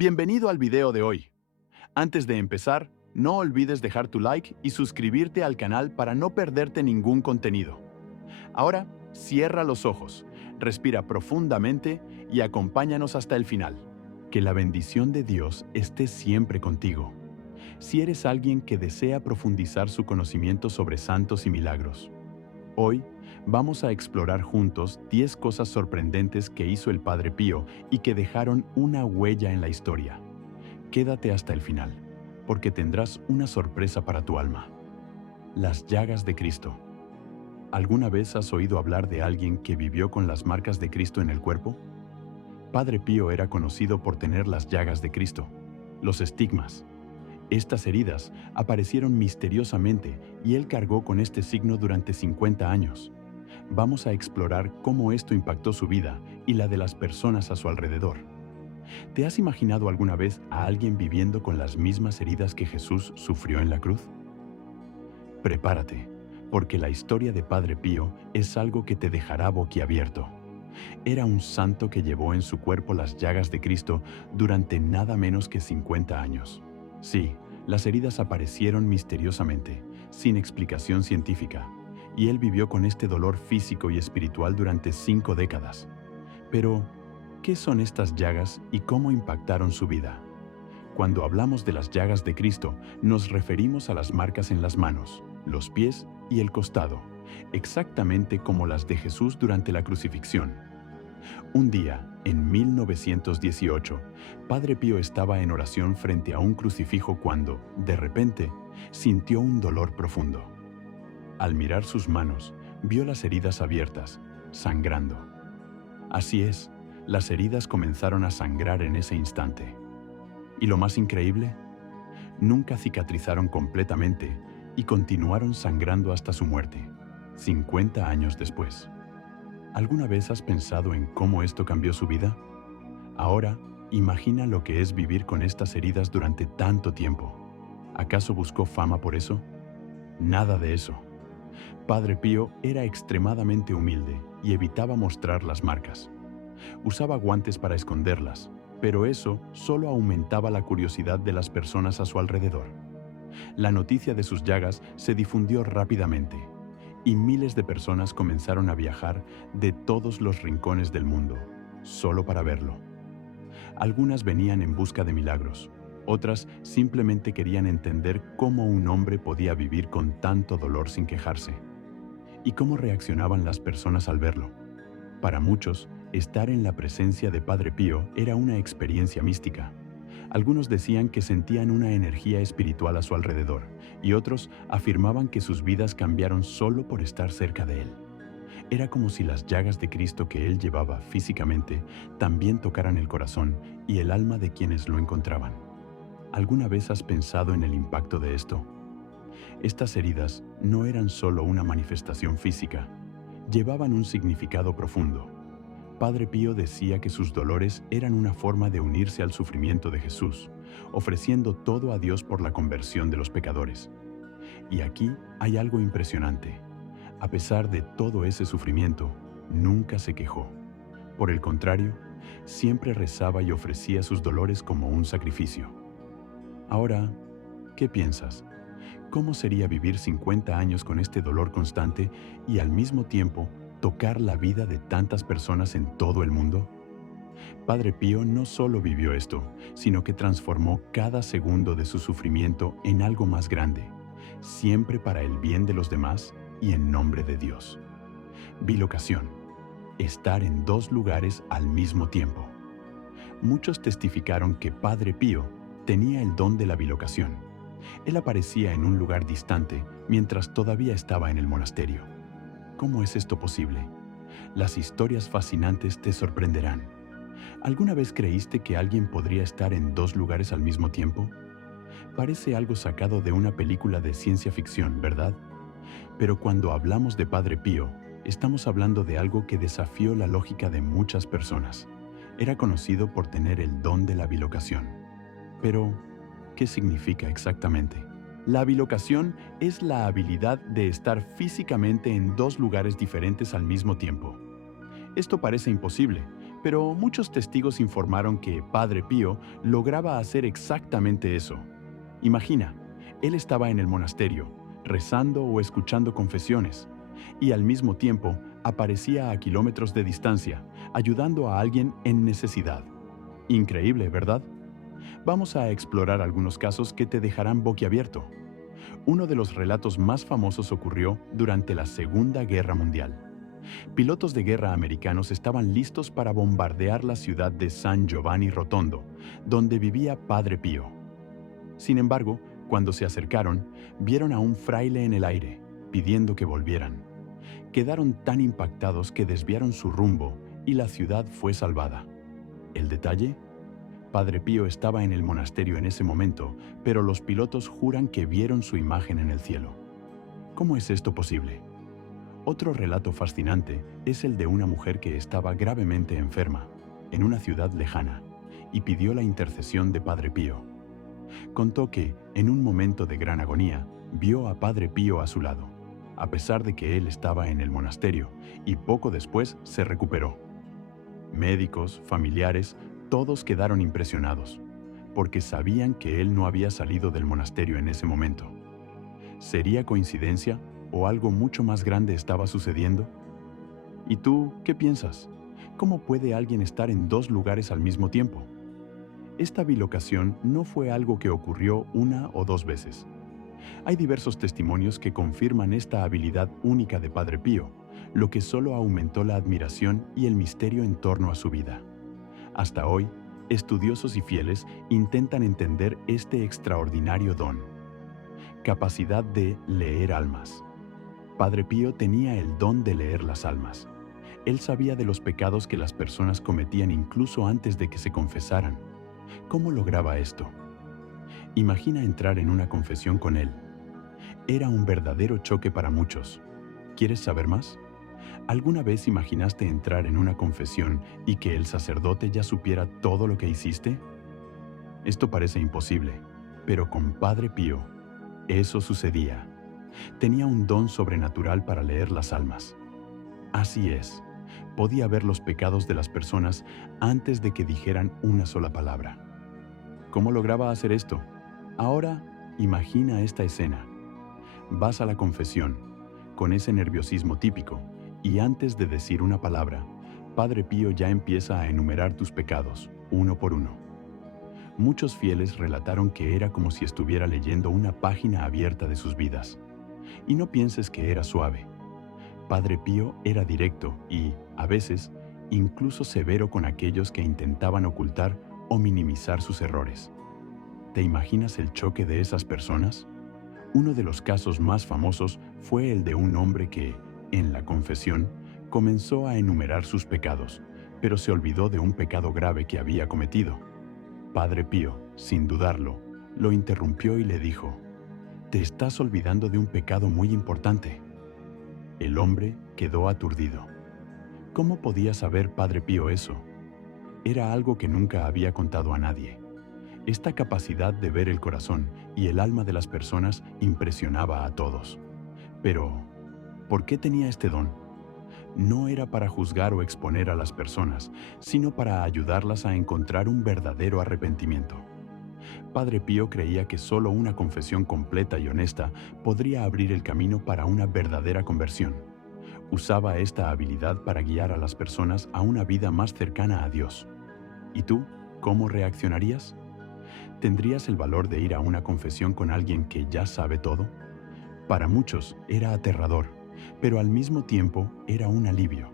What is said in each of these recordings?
Bienvenido al video de hoy. Antes de empezar, no olvides dejar tu like y suscribirte al canal para no perderte ningún contenido. Ahora, cierra los ojos, respira profundamente y acompáñanos hasta el final. Que la bendición de Dios esté siempre contigo. Si eres alguien que desea profundizar su conocimiento sobre santos y milagros, hoy vamos a explorar juntos 10 cosas sorprendentes que hizo el Padre Pío y que dejaron una huella en la historia. Quédate hasta el final, porque tendrás una sorpresa para tu alma. Las llagas de Cristo. ¿Alguna vez has oído hablar de alguien que vivió con las marcas de Cristo en el cuerpo? Padre Pío era conocido por tener las llagas de Cristo, los estigmas. Estas heridas aparecieron misteriosamente y él cargó con este signo durante 50 años. Vamos a explorar cómo esto impactó su vida y la de las personas a su alrededor. ¿Te has imaginado alguna vez a alguien viviendo con las mismas heridas que Jesús sufrió en la cruz? Prepárate, porque la historia de Padre Pío es algo que te dejará boquiabierto. Era un santo que llevó en su cuerpo las llagas de Cristo durante nada menos que 50 años. Sí, las heridas aparecieron misteriosamente, sin explicación científica, y él vivió con este dolor físico y espiritual durante 5 décadas. Pero, ¿qué son estas llagas y cómo impactaron su vida? Cuando hablamos de las llagas de Cristo, nos referimos a las marcas en las manos, los pies y el costado, exactamente como las de Jesús durante la crucifixión. Un día, en 1918, Padre Pío estaba en oración frente a un crucifijo cuando, de repente, sintió un dolor profundo. Al mirar sus manos, vio las heridas abiertas, sangrando. Así es, las heridas comenzaron a sangrar en ese instante. ¿Y lo más increíble? Nunca cicatrizaron completamente y continuaron sangrando hasta su muerte, 50 años después. ¿Alguna vez has pensado en cómo esto cambió su vida? Ahora, imagina lo que es vivir con estas heridas durante tanto tiempo. ¿Acaso buscó fama por eso? Nada de eso. Padre Pío era extremadamente humilde y evitaba mostrar las marcas. Usaba guantes para esconderlas, pero eso solo aumentaba la curiosidad de las personas a su alrededor. La noticia de sus llagas se difundió rápidamente, y miles de personas comenzaron a viajar de todos los rincones del mundo, solo para verlo. Algunas venían en busca de milagros, otras simplemente querían entender cómo un hombre podía vivir con tanto dolor sin quejarse. ¿Y cómo reaccionaban las personas al verlo? Para muchos, estar en la presencia de Padre Pío era una experiencia mística. Algunos decían que sentían una energía espiritual a su alrededor, y otros afirmaban que sus vidas cambiaron solo por estar cerca de él. Era como si las llagas de Cristo que él llevaba físicamente también tocaran el corazón y el alma de quienes lo encontraban. ¿Alguna vez has pensado en el impacto de esto? Estas heridas no eran solo una manifestación física, llevaban un significado profundo. Padre Pío decía que sus dolores eran una forma de unirse al sufrimiento de Jesús, ofreciendo todo a Dios por la conversión de los pecadores. Y aquí hay algo impresionante. A pesar de todo ese sufrimiento, nunca se quejó. Por el contrario, siempre rezaba y ofrecía sus dolores como un sacrificio. Ahora, ¿qué piensas? ¿Cómo sería vivir 50 años con este dolor constante y al mismo tiempo tocar la vida de tantas personas en todo el mundo? Padre Pío no solo vivió esto, sino que transformó cada segundo de su sufrimiento en algo más grande, siempre para el bien de los demás y en nombre de Dios. Bilocación: estar en 2 lugares al mismo tiempo. Muchos testificaron que Padre Pío tenía el don de la bilocación. Él aparecía en un lugar distante mientras todavía estaba en el monasterio. ¿Cómo es esto posible? Las historias fascinantes te sorprenderán. ¿Alguna vez creíste que alguien podría estar en 2 lugares al mismo tiempo? Parece algo sacado de una película de ciencia ficción, ¿verdad? Pero cuando hablamos de Padre Pío, estamos hablando de algo que desafió la lógica de muchas personas. Era conocido por tener el don de la bilocación. Pero, ¿qué significa exactamente? La bilocación es la habilidad de estar físicamente en 2 lugares diferentes al mismo tiempo. Esto parece imposible, Pero muchos testigos informaron que Padre Pío lograba hacer exactamente eso. Imagina, él estaba en el monasterio, rezando o escuchando confesiones, y al mismo tiempo aparecía a kilómetros de distancia, ayudando a alguien en necesidad. Increíble, ¿verdad? Vamos a explorar algunos casos que te dejarán boquiabierto. Uno de los relatos más famosos ocurrió durante la Segunda Guerra Mundial. Pilotos de guerra americanos estaban listos para bombardear la ciudad de San Giovanni Rotondo, donde vivía Padre Pío. Sin embargo, cuando se acercaron, vieron a un fraile en el aire, pidiendo que volvieran. Quedaron tan impactados que desviaron su rumbo y la ciudad fue salvada. ¿El detalle? Padre Pío estaba en el monasterio en ese momento, pero los pilotos juran que vieron su imagen en el cielo. ¿Cómo es esto posible? Otro relato fascinante es el de una mujer que estaba gravemente enferma, en una ciudad lejana, y pidió la intercesión de Padre Pío. Contó que, en un momento de gran agonía, vio a Padre Pío a su lado, a pesar de que él estaba en el monasterio, y poco después se recuperó. Médicos, familiares, todos quedaron impresionados, porque sabían que él no había salido del monasterio en ese momento. ¿Sería coincidencia o algo mucho más grande estaba sucediendo? ¿Y tú qué piensas? ¿Cómo puede alguien estar en dos lugares al mismo tiempo? Esta bilocación no fue algo que ocurrió una o dos veces. Hay diversos testimonios que confirman esta habilidad única de Padre Pío, lo que solo aumentó la admiración y el misterio en torno a su vida. Hasta hoy, estudiosos y fieles intentan entender este extraordinario don. Capacidad de leer almas. Padre Pío tenía el don de leer las almas. Él sabía de los pecados que las personas cometían incluso antes de que se confesaran. ¿Cómo lograba esto? Imagina entrar en una confesión con él. Era un verdadero choque para muchos. ¿Quieres saber más? ¿Alguna vez imaginaste entrar en una confesión y que el sacerdote ya supiera todo lo que hiciste? Esto parece imposible, pero con Padre Pío, eso sucedía. Tenía un don sobrenatural para leer las almas. Así es, podía ver los pecados de las personas antes de que dijeran una sola palabra. ¿Cómo lograba hacer esto? Ahora, imagina esta escena. Vas a la confesión, con ese nerviosismo típico, y antes de decir una palabra, Padre Pío ya empieza a enumerar tus pecados, uno por uno. Muchos fieles relataron que era como si estuviera leyendo una página abierta de sus vidas. Y no pienses que era suave. Padre Pío era directo y, a veces, incluso severo con aquellos que intentaban ocultar o minimizar sus errores. ¿Te imaginas el choque de esas personas? Uno de los casos más famosos fue el de un hombre que, en la confesión, comenzó a enumerar sus pecados, pero se olvidó de un pecado grave que había cometido. Padre Pío, sin dudarlo, lo interrumpió y le dijo: «Te estás olvidando de un pecado muy importante». El hombre quedó aturdido. ¿Cómo podía saber Padre Pío eso? Era algo que nunca había contado a nadie. Esta capacidad de ver el corazón y el alma de las personas impresionaba a todos. Pero, ¿por qué tenía este don? No era para juzgar o exponer a las personas, sino para ayudarlas a encontrar un verdadero arrepentimiento. Padre Pío creía que solo una confesión completa y honesta podría abrir el camino para una verdadera conversión. Usaba esta habilidad para guiar a las personas a una vida más cercana a Dios. ¿Y tú, cómo reaccionarías? ¿Tendrías el valor de ir a una confesión con alguien que ya sabe todo? Para muchos era aterrador, pero al mismo tiempo era un alivio.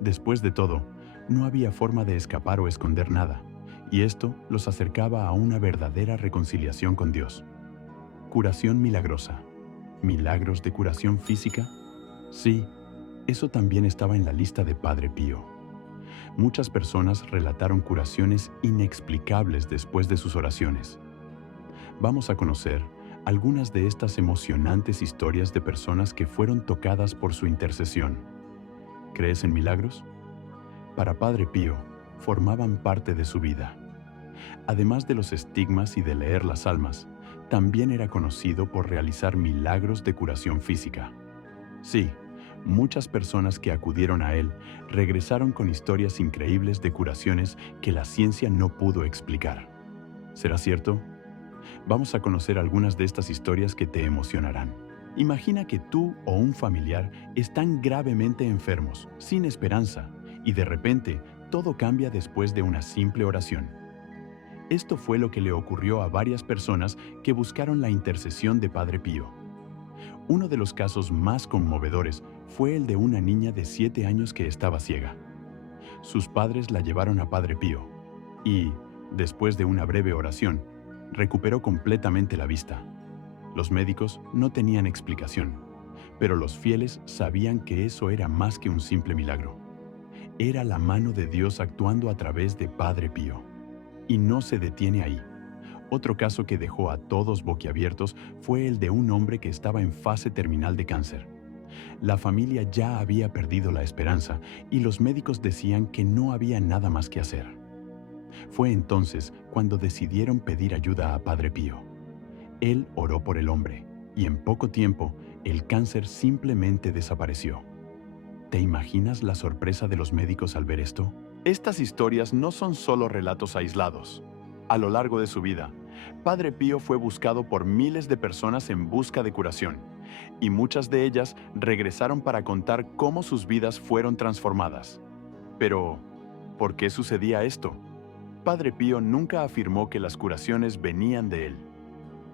Después de todo, no había forma de escapar o esconder nada, y esto los acercaba a una verdadera reconciliación con Dios. Curación milagrosa. ¿Milagros de curación física? Sí, eso también estaba en la lista de Padre Pío. Muchas personas relataron curaciones inexplicables después de sus oraciones. Vamos a conocer algunas de estas emocionantes historias de personas que fueron tocadas por su intercesión. ¿Crees en milagros? Para Padre Pío, formaban parte de su vida. Además de los estigmas y de leer las almas, también era conocido por realizar milagros de curación física. Sí, Muchas personas que acudieron a él regresaron con historias increíbles de curaciones que la ciencia no pudo explicar. ¿Será cierto? Vamos a conocer algunas de estas historias que te emocionarán. Imagina que tú o un familiar están gravemente enfermos, sin esperanza, y de repente todo cambia después de una simple oración. Esto fue lo que le ocurrió a varias personas que buscaron la intercesión de Padre Pío. Uno de los casos más conmovedores fue el de una niña de 7 años que estaba ciega. Sus padres la llevaron a Padre Pío y, después de una breve oración, recuperó completamente la vista. Los médicos no tenían explicación, pero los fieles sabían que eso era más que un simple milagro. Era la mano de Dios actuando a través de Padre Pío. Y no se detiene ahí. Otro caso que dejó a todos boquiabiertos fue el de un hombre que estaba en fase terminal de cáncer. La familia ya había perdido la esperanza y los médicos decían que no había nada más que hacer. Fue entonces cuando decidieron pedir ayuda a Padre Pío. Él oró por el hombre y en poco tiempo el cáncer simplemente desapareció. ¿Te imaginas la sorpresa de los médicos al ver esto? Estas historias no son solo relatos aislados. A lo largo de su vida, Padre Pío fue buscado por miles de personas en busca de curación, y muchas de ellas regresaron para contar cómo sus vidas fueron transformadas. Pero, ¿por qué sucedía esto? Padre Pío nunca afirmó que las curaciones venían de él.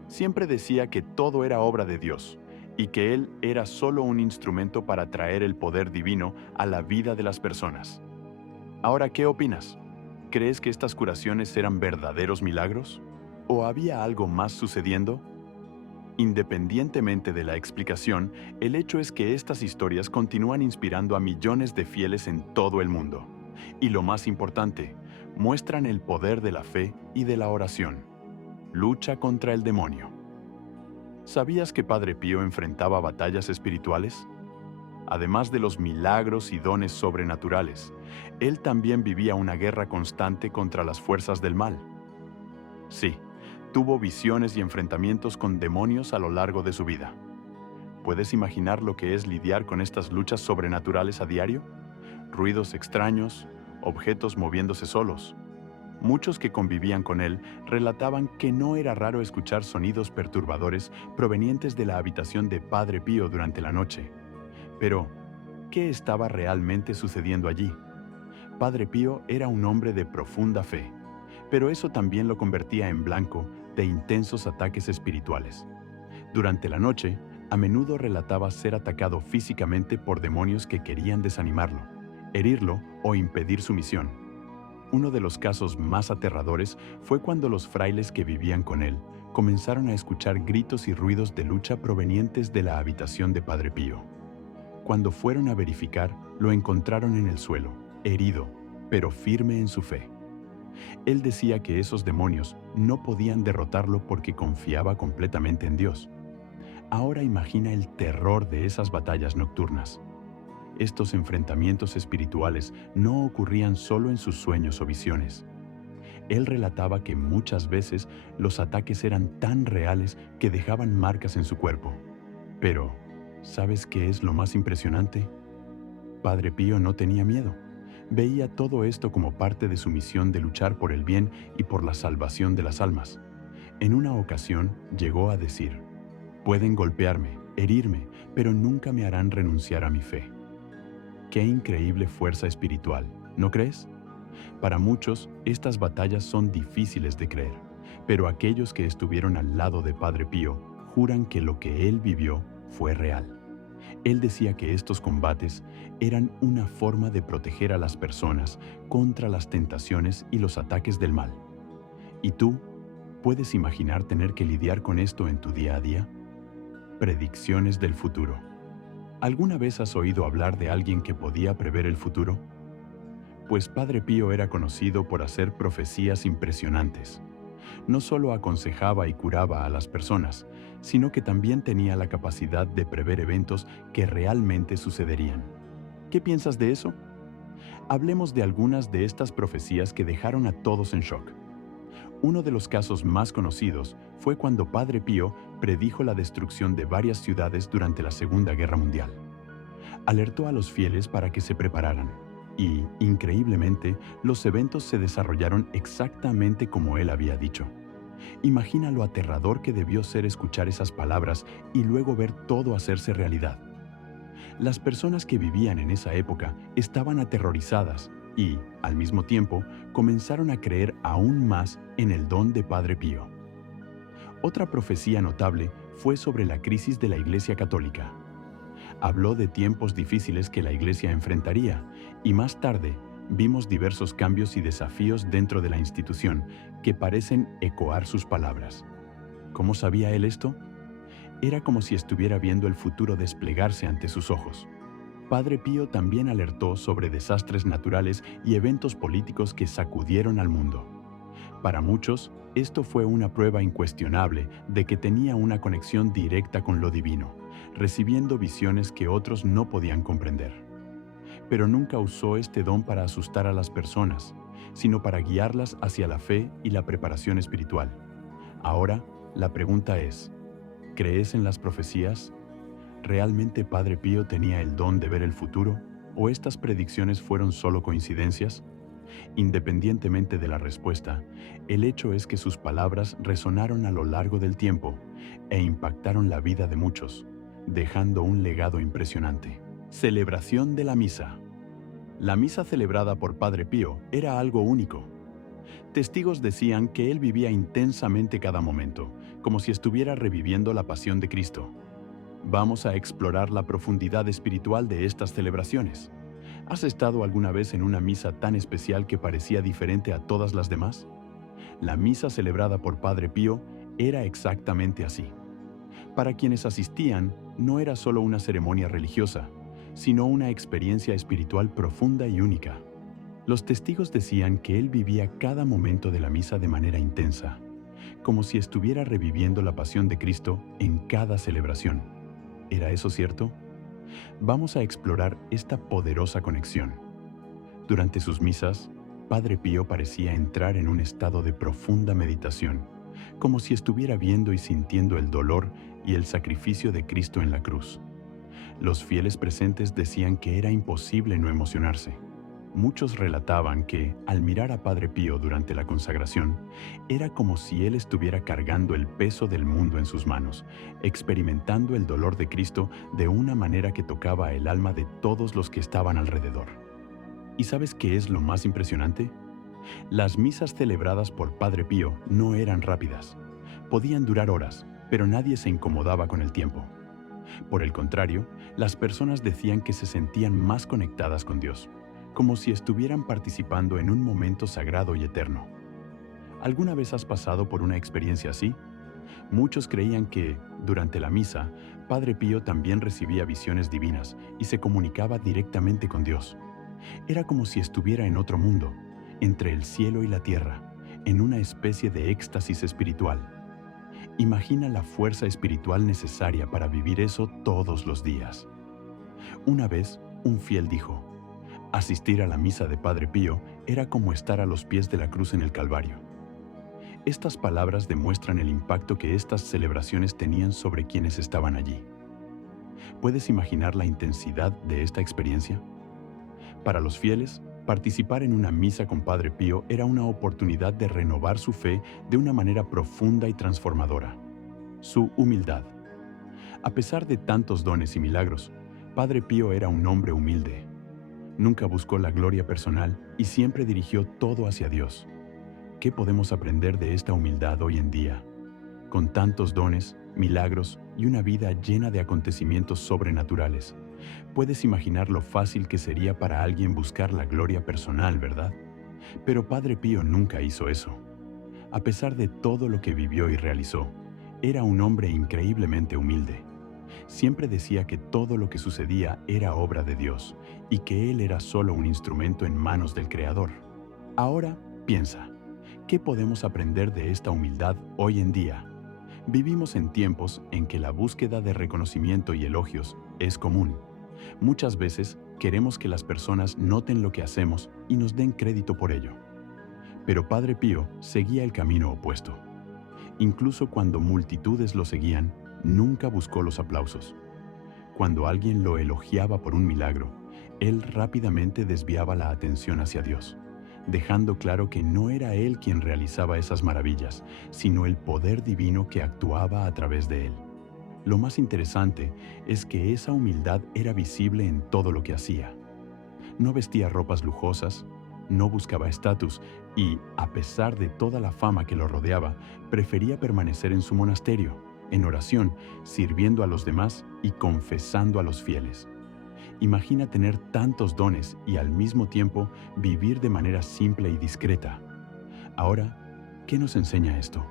Siempre decía que todo era obra de Dios y que él era solo un instrumento para traer el poder divino a la vida de las personas. Ahora, ¿qué opinas? ¿Crees que estas curaciones eran verdaderos milagros? ¿O había algo más sucediendo? Independientemente de la explicación, el hecho es que estas historias continúan inspirando a millones de fieles en todo el mundo. Y lo más importante, muestran el poder de la fe y de la oración. Lucha contra el demonio. ¿Sabías que Padre Pío enfrentaba batallas espirituales? Además de los milagros y dones sobrenaturales, él también vivía una guerra constante contra las fuerzas del mal. Sí, tuvo visiones y enfrentamientos con demonios a lo largo de su vida. ¿Puedes imaginar lo que es lidiar con estas luchas sobrenaturales a diario? Ruidos extraños, objetos moviéndose solos. Muchos que convivían con él relataban que no era raro escuchar sonidos perturbadores provenientes de la habitación de Padre Pío durante la noche. Pero, ¿qué estaba realmente sucediendo allí? Padre Pío era un hombre de profunda fe, pero eso también lo convertía en blanco de intensos ataques espirituales. Durante la noche, a menudo relataba ser atacado físicamente por demonios que querían desanimarlo, herirlo o impedir su misión. Uno de los casos más aterradores fue cuando los frailes que vivían con él comenzaron a escuchar gritos y ruidos de lucha provenientes de la habitación de Padre Pío. Cuando fueron a verificar, lo encontraron en el suelo, herido, pero firme en su fe. Él decía que esos demonios no podían derrotarlo porque confiaba completamente en Dios. Ahora imagina el terror de esas batallas nocturnas. Estos enfrentamientos espirituales no ocurrían solo en sus sueños o visiones. Él relataba que muchas veces los ataques eran tan reales que dejaban marcas en su cuerpo. Pero, ¿sabes qué es lo más impresionante? Padre Pío no tenía miedo. Veía todo esto como parte de su misión de luchar por el bien y por la salvación de las almas. En una ocasión llegó a decir: «Pueden golpearme, herirme, pero nunca me harán renunciar a mi fe». ¡Qué increíble fuerza espiritual! ¿No crees? Para muchos, estas batallas son difíciles de creer, pero aquellos que estuvieron al lado de Padre Pío juran que lo que él vivió fue real. Él decía que estos combates eran una forma de proteger a las personas contra las tentaciones y los ataques del mal. ¿Y tú, puedes imaginar tener que lidiar con esto en tu día a día? Predicciones del futuro. ¿Alguna vez has oído hablar de alguien que podía prever el futuro? Pues Padre Pío era conocido por hacer profecías impresionantes. No solo aconsejaba y curaba a las personas, sino que también tenía la capacidad de prever eventos que realmente sucederían. ¿Qué piensas de eso? Hablemos de algunas de estas profecías que dejaron a todos en shock. Uno de los casos más conocidos fue cuando Padre Pío predijo la destrucción de varias ciudades durante la Segunda Guerra Mundial. Alertó a los fieles para que se prepararan y, increíblemente, los eventos se desarrollaron exactamente como él había dicho. Imagina lo aterrador que debió ser escuchar esas palabras y luego ver todo hacerse realidad. Las personas que vivían en esa época estaban aterrorizadas y, al mismo tiempo, comenzaron a creer aún más en el don de Padre Pío. Otra profecía notable fue sobre la crisis de la Iglesia Católica. Habló de tiempos difíciles que la Iglesia enfrentaría y más tarde vimos diversos cambios y desafíos dentro de la institución que parecen ecoar sus palabras. ¿Cómo sabía él esto? Era como si estuviera viendo el futuro desplegarse ante sus ojos. Padre Pío también alertó sobre desastres naturales y eventos políticos que sacudieron al mundo. Para muchos, esto fue una prueba incuestionable de que tenía una conexión directa con lo divino, recibiendo visiones que otros no podían comprender. Pero nunca usó este don para asustar a las personas, sino para guiarlas hacia la fe y la preparación espiritual. Ahora, la pregunta es, ¿crees en las profecías? ¿Realmente Padre Pío tenía el don de ver el futuro? ¿O estas predicciones fueron solo coincidencias? Independientemente de la respuesta, el hecho es que sus palabras resonaron a lo largo del tiempo e impactaron la vida de muchos, dejando un legado impresionante. Celebración de la misa. La misa celebrada por Padre Pío era algo único. Testigos decían que él vivía intensamente cada momento, como si estuviera reviviendo la pasión de Cristo. Vamos a explorar la profundidad espiritual de estas celebraciones. ¿Has estado alguna vez en una misa tan especial que parecía diferente a todas las demás? La misa celebrada por Padre Pío era exactamente así. Para quienes asistían, no era solo una ceremonia religiosa, sino una experiencia espiritual profunda y única. Los testigos decían que él vivía cada momento de la misa de manera intensa, como si estuviera reviviendo la pasión de Cristo en cada celebración. ¿Era eso cierto? Vamos a explorar esta poderosa conexión. Durante sus misas, Padre Pío parecía entrar en un estado de profunda meditación, como si estuviera viendo y sintiendo el dolor y el sacrificio de Cristo en la cruz. Los fieles presentes decían que era imposible no emocionarse. Muchos relataban que, al mirar a Padre Pío durante la consagración, era como si él estuviera cargando el peso del mundo en sus manos, experimentando el dolor de Cristo de una manera que tocaba el alma de todos los que estaban alrededor. ¿Y sabes qué es lo más impresionante? Las misas celebradas por Padre Pío no eran rápidas. Podían durar horas, pero nadie se incomodaba con el tiempo. Por el contrario, las personas decían que se sentían más conectadas con Dios, como si estuvieran participando en un momento sagrado y eterno. ¿Alguna vez has pasado por una experiencia así? Muchos creían que, durante la misa, Padre Pío también recibía visiones divinas y se comunicaba directamente con Dios. Era como si estuviera en otro mundo, entre el cielo y la tierra, en una especie de éxtasis espiritual. Imagina la fuerza espiritual necesaria para vivir eso todos los días. Una vez, un fiel dijo: asistir a la misa de Padre Pío era como estar a los pies de la cruz en el Calvario. Estas palabras demuestran el impacto que estas celebraciones tenían sobre quienes estaban allí. ¿Puedes imaginar la intensidad de esta experiencia? Para los fieles, participar en una misa con Padre Pío era una oportunidad de renovar su fe de una manera profunda y transformadora. Su humildad. A pesar de tantos dones y milagros, Padre Pío era un hombre humilde. Nunca buscó la gloria personal y siempre dirigió todo hacia Dios. ¿Qué podemos aprender de esta humildad hoy en día? Con tantos dones, milagros y una vida llena de acontecimientos sobrenaturales, puedes imaginar lo fácil que sería para alguien buscar la gloria personal, ¿verdad? Pero Padre Pío nunca hizo eso. A pesar de todo lo que vivió y realizó, era un hombre increíblemente humilde. Siempre decía que todo lo que sucedía era obra de Dios y que él era solo un instrumento en manos del Creador. Ahora, piensa, ¿qué podemos aprender de esta humildad hoy en día? Vivimos en tiempos en que la búsqueda de reconocimiento y elogios es común. Muchas veces queremos que las personas noten lo que hacemos y nos den crédito por ello. Pero Padre Pío seguía el camino opuesto. Incluso cuando multitudes lo seguían, nunca buscó los aplausos. Cuando alguien lo elogiaba por un milagro, él rápidamente desviaba la atención hacia Dios, dejando claro que no era él quien realizaba esas maravillas, sino el poder divino que actuaba a través de él. Lo más interesante es que esa humildad era visible en todo lo que hacía. No vestía ropas lujosas, no buscaba estatus y, a pesar de toda la fama que lo rodeaba, prefería permanecer en su monasterio, en oración, sirviendo a los demás y confesando a los fieles. Imagina tener tantos dones y al mismo tiempo vivir de manera simple y discreta. Ahora, ¿qué nos enseña esto?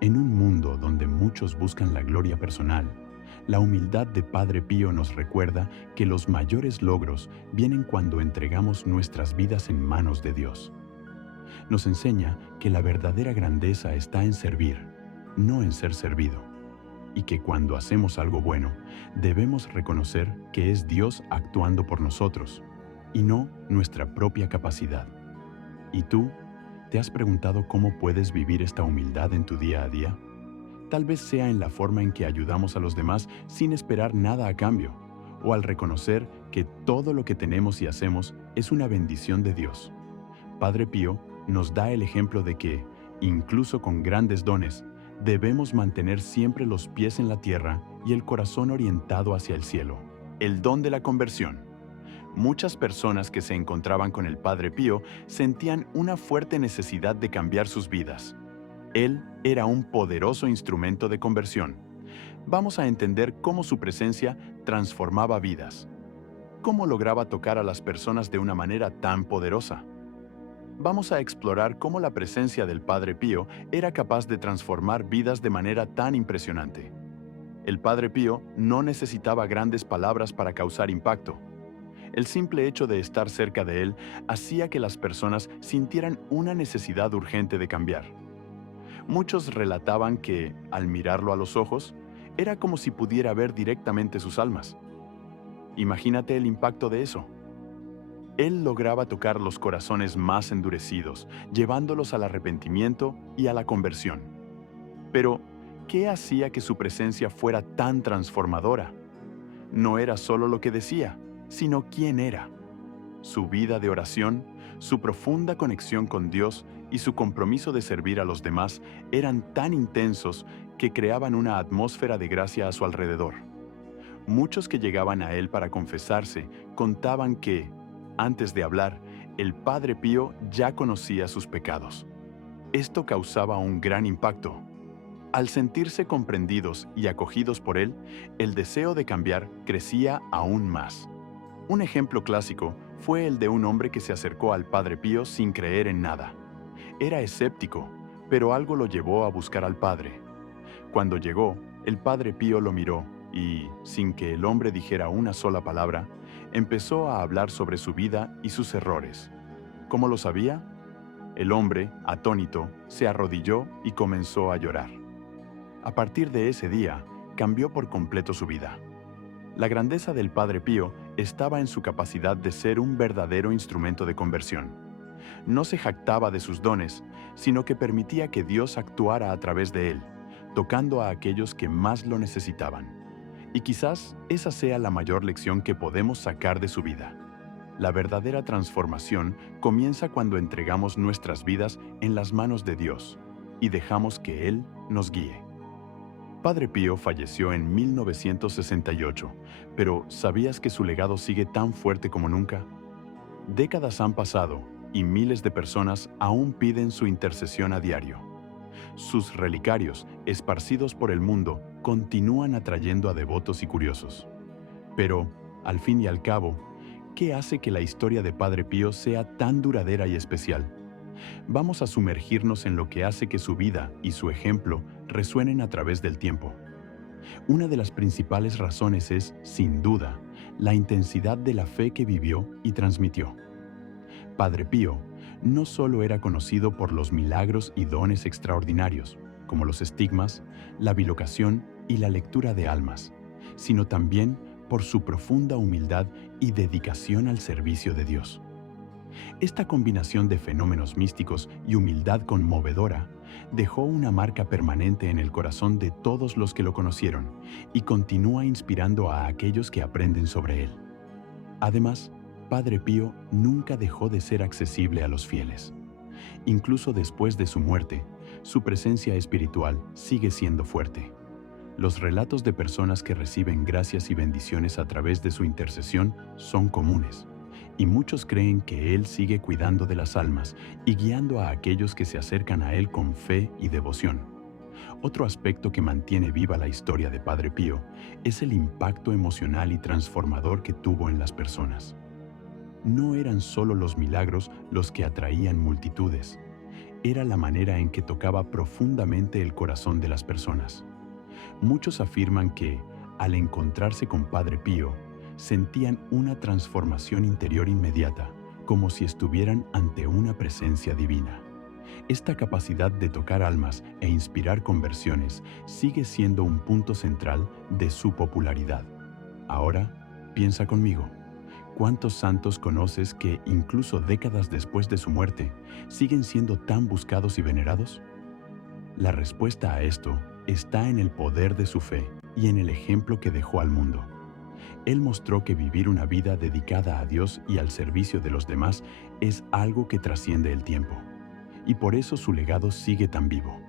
En un mundo donde muchos buscan la gloria personal, la humildad de Padre Pío nos recuerda que los mayores logros vienen cuando entregamos nuestras vidas en manos de Dios. Nos enseña que la verdadera grandeza está en servir, no en ser servido, y que cuando hacemos algo bueno, debemos reconocer que es Dios actuando por nosotros, y no nuestra propia capacidad. ¿Y tú? ¿Te has preguntado cómo puedes vivir esta humildad en tu día a día? Tal vez sea en la forma en que ayudamos a los demás sin esperar nada a cambio, o al reconocer que todo lo que tenemos y hacemos es una bendición de Dios. Padre Pío nos da el ejemplo de que, incluso con grandes dones, debemos mantener siempre los pies en la tierra y el corazón orientado hacia el cielo. El don de la conversión. Muchas personas que se encontraban con el Padre Pío sentían una fuerte necesidad de cambiar sus vidas. Él era un poderoso instrumento de conversión. Vamos a entender cómo su presencia transformaba vidas. ¿Cómo lograba tocar a las personas de una manera tan poderosa? Vamos a explorar cómo la presencia del Padre Pío era capaz de transformar vidas de manera tan impresionante. El Padre Pío no necesitaba grandes palabras para causar impacto. El simple hecho de estar cerca de él hacía que las personas sintieran una necesidad urgente de cambiar. Muchos relataban que, al mirarlo a los ojos, era como si pudiera ver directamente sus almas. Imagínate el impacto de eso. Él lograba tocar los corazones más endurecidos, llevándolos al arrepentimiento y a la conversión. Pero, ¿qué hacía que su presencia fuera tan transformadora? No era solo lo que decía, sino quién era. Su vida de oración, su profunda conexión con Dios y su compromiso de servir a los demás eran tan intensos que creaban una atmósfera de gracia a su alrededor. Muchos que llegaban a él para confesarse contaban que, antes de hablar, el Padre Pío ya conocía sus pecados. Esto causaba un gran impacto. Al sentirse comprendidos y acogidos por él, el deseo de cambiar crecía aún más. Un ejemplo clásico fue el de un hombre que se acercó al Padre Pío sin creer en nada. Era escéptico, pero algo lo llevó a buscar al Padre. Cuando llegó, el Padre Pío lo miró y, sin que el hombre dijera una sola palabra, empezó a hablar sobre su vida y sus errores. ¿Cómo lo sabía? El hombre, atónito, se arrodilló y comenzó a llorar. A partir de ese día, cambió por completo su vida. La grandeza del Padre Pío estaba en su capacidad de ser un verdadero instrumento de conversión. No se jactaba de sus dones, sino que permitía que Dios actuara a través de él, tocando a aquellos que más lo necesitaban. Y quizás esa sea la mayor lección que podemos sacar de su vida. La verdadera transformación comienza cuando entregamos nuestras vidas en las manos de Dios y dejamos que Él nos guíe. Padre Pío falleció en 1968, pero ¿sabías que su legado sigue tan fuerte como nunca? Décadas han pasado y miles de personas aún piden su intercesión a diario. Sus relicarios, esparcidos por el mundo, continúan atrayendo a devotos y curiosos. Pero, al fin y al cabo, ¿qué hace que la historia de Padre Pío sea tan duradera y especial? Vamos a sumergirnos en lo que hace que su vida y su ejemplo resuenen a través del tiempo. Una de las principales razones es, sin duda, la intensidad de la fe que vivió y transmitió. Padre Pío no solo era conocido por los milagros y dones extraordinarios, como los estigmas, la bilocación y la lectura de almas, sino también por su profunda humildad y dedicación al servicio de Dios. Esta combinación de fenómenos místicos y humildad conmovedora Dejó una marca permanente en el corazón de todos los que lo conocieron y continúa inspirando a aquellos que aprenden sobre él. Además, Padre Pío nunca dejó de ser accesible a los fieles. Incluso después de su muerte, su presencia espiritual sigue siendo fuerte. Los relatos de personas que reciben gracias y bendiciones a través de su intercesión son comunes, y muchos creen que Él sigue cuidando de las almas y guiando a aquellos que se acercan a Él con fe y devoción. Otro aspecto que mantiene viva la historia de Padre Pío es el impacto emocional y transformador que tuvo en las personas. No eran solo los milagros los que atraían multitudes, era la manera en que tocaba profundamente el corazón de las personas. Muchos afirman que, al encontrarse con Padre Pío, sentían una transformación interior inmediata, como si estuvieran ante una presencia divina. Esta capacidad de tocar almas e inspirar conversiones sigue siendo un punto central de su popularidad. Ahora, piensa conmigo, ¿cuántos santos conoces que, incluso décadas después de su muerte, siguen siendo tan buscados y venerados? La respuesta a esto está en el poder de su fe y en el ejemplo que dejó al mundo. Él mostró que vivir una vida dedicada a Dios y al servicio de los demás es algo que trasciende el tiempo, y por eso su legado sigue tan vivo.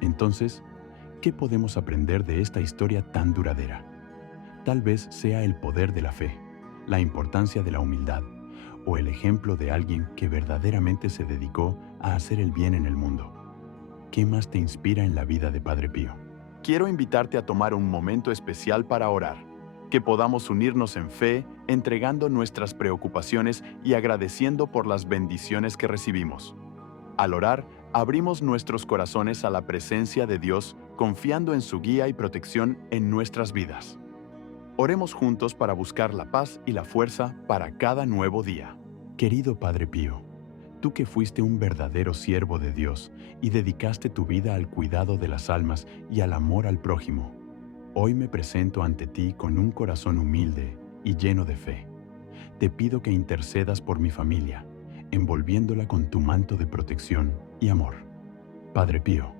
Entonces, ¿qué podemos aprender de esta historia tan duradera? Tal vez sea el poder de la fe, la importancia de la humildad, o el ejemplo de alguien que verdaderamente se dedicó a hacer el bien en el mundo. ¿Qué más te inspira en la vida de Padre Pío? Quiero invitarte a tomar un momento especial para orar, que podamos unirnos en fe, entregando nuestras preocupaciones y agradeciendo por las bendiciones que recibimos. Al orar, abrimos nuestros corazones a la presencia de Dios, confiando en su guía y protección en nuestras vidas. Oremos juntos para buscar la paz y la fuerza para cada nuevo día. Querido Padre Pío, tú que fuiste un verdadero siervo de Dios y dedicaste tu vida al cuidado de las almas y al amor al prójimo, hoy me presento ante ti con un corazón humilde y lleno de fe. Te pido que intercedas por mi familia, envolviéndola con tu manto de protección y amor. Padre Pío,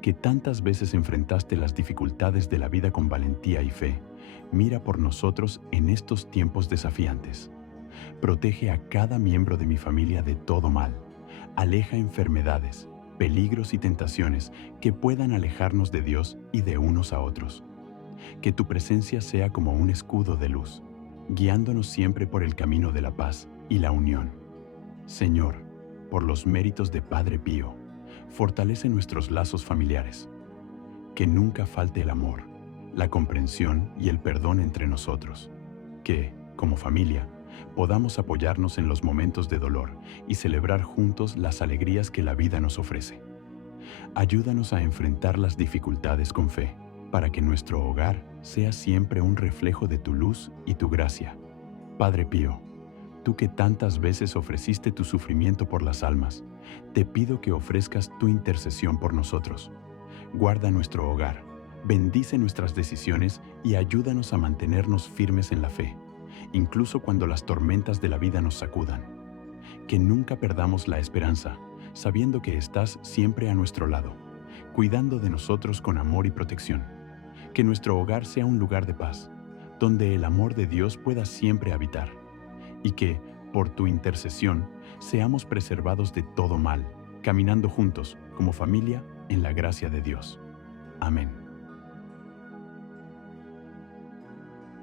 que tantas veces enfrentaste las dificultades de la vida con valentía y fe, mira por nosotros en estos tiempos desafiantes. Protege a cada miembro de mi familia de todo mal. Aleja enfermedades, peligros y tentaciones que puedan alejarnos de Dios y de unos a otros. Que tu presencia sea como un escudo de luz, guiándonos siempre por el camino de la paz y la unión. Señor, por los méritos de Padre Pío, fortalece nuestros lazos familiares. Que nunca falte el amor, la comprensión y el perdón entre nosotros. Que, como familia, podamos apoyarnos en los momentos de dolor y celebrar juntos las alegrías que la vida nos ofrece. Ayúdanos a enfrentar las dificultades con fe, para que nuestro hogar sea siempre un reflejo de tu luz y tu gracia. Padre Pío, tú que tantas veces ofreciste tu sufrimiento por las almas, te pido que ofrezcas tu intercesión por nosotros. Guarda nuestro hogar, bendice nuestras decisiones y ayúdanos a mantenernos firmes en la fe, incluso cuando las tormentas de la vida nos sacudan. Que nunca perdamos la esperanza, sabiendo que estás siempre a nuestro lado, cuidando de nosotros con amor y protección. Que nuestro hogar sea un lugar de paz, donde el amor de Dios pueda siempre habitar, y que, por tu intercesión, seamos preservados de todo mal, caminando juntos, como familia, en la gracia de Dios. Amén.